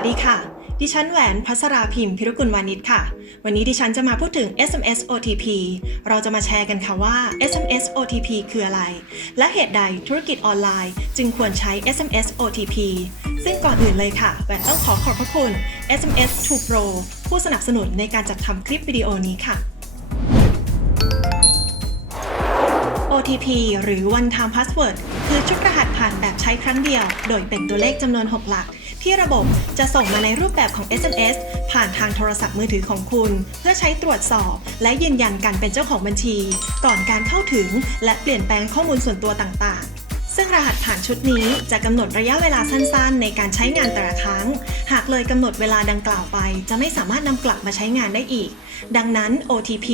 สดีค่ะ ดิฉันแหวนพัสราพิมพ์พิรุกุลวานิชค่ะ วันนี้ดิฉันจะมาพูดถึง SMS OTP เราจะมาแชร์กันค่ะว่า SMS OTP คืออะไร และเหตุใดธุรกิจออนไลน์ จึงควรใช้ SMS OTP ซึ่งก่อนอื่นเลยค่ะแหวนต้องขอขอบพระคุณ SMS 2 Pro ผู้สนับสนุนในการจัดทำคลิปวิดีโอนี้ค่ะ OTP หรือ One Time Password คือชุดรหัสผ่านแบบใช้ครั้งเดียว โดยเป็นตัวเลขจำนวน 6 หลัก ที่ระบบจะส่งมาในรูปแบบของ SMS ผ่านทางโทรศัพท์มือถือของคุณ เพื่อใช้ตรวจสอบ และยืนยันการเป็นเจ้าของบัญชี ก่อนการเข้าถึง และเปลี่ยนแปลงข้อมูลส่วนตัวต่างๆ ซึ่งรหัสผ่านชุดนี้จะกำหนดระยะเวลาสั้นๆ ในการใช้งานแต่ละครั้ง หากเลยกำหนดเวลาดังกล่าวไป จะไม่สามารถนำกลับมาใช้งานได้อีก ดังนั้น OTP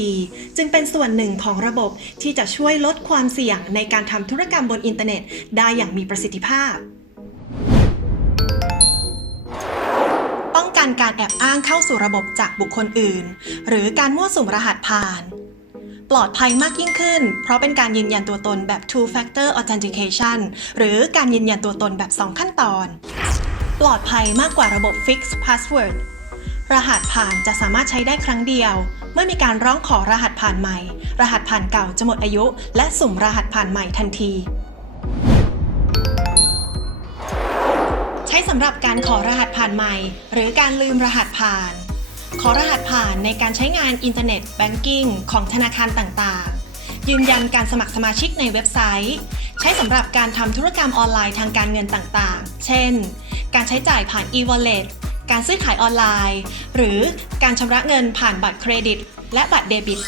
จึงเป็นส่วนหนึ่งของระบบที่จะช่วยลดความเสี่ยงในการทำธุรกรรมบนอินเทอร์เน็ต ได้อย่างมีประสิทธิภาพ กันการแอบอ้างเข้าสู่ระบบจากบุคคลอื่น หรือการมั่วสุมรหัสผ่าน ปลอดภัยมากยิ่งขึ้น เพราะเป็นการยืนยันตัวตนแบบ two factor authentication หรือการยืนยันตัวตนแบบ 2 ขั้นตอน ปลอดภัยมากกว่าระบบ fixed password รหัสผ่านจะสามารถใช้ได้ครั้งเดียว เมื่อมีการร้องขอรหัสผ่านใหม่ รหัสผ่านเก่าจะหมดอายุ และสุ่มรหัสผ่านใหม่ทันที ช้สำหรับการขอรหัสผ่านใหม่ หรือการลืมรหัสผ่าน ขอรหัสผ่านในการใช้งานอินเทอร์เน็ตแบงกิ้งของธนาคารต่างๆ ยืนยันการสมัครสมาชิกในเว็บไซต์ ใช้สำหรับการทำธุรกรรมออนไลน์ทางการเงินต่างๆ เช่น การใช้จ่ายผ่าน e-wallet การซื้อขายออนไลน์ หรือการชำระเงินผ่านบัตรเครดิต และบัตรเดบิต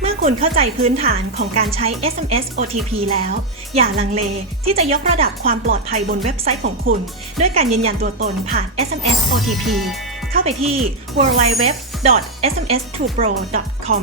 เมื่อคุณเข้าใจพื้นฐานของการใช้ SMS OTP แล้ว อย่าลังเลที่จะยกระดับความปลอดภัยบนเว็บไซต์ของคุณ ด้วยการยืนยันตัวตนผ่าน SMS OTP เข้าไปที่ www.sms2pro.com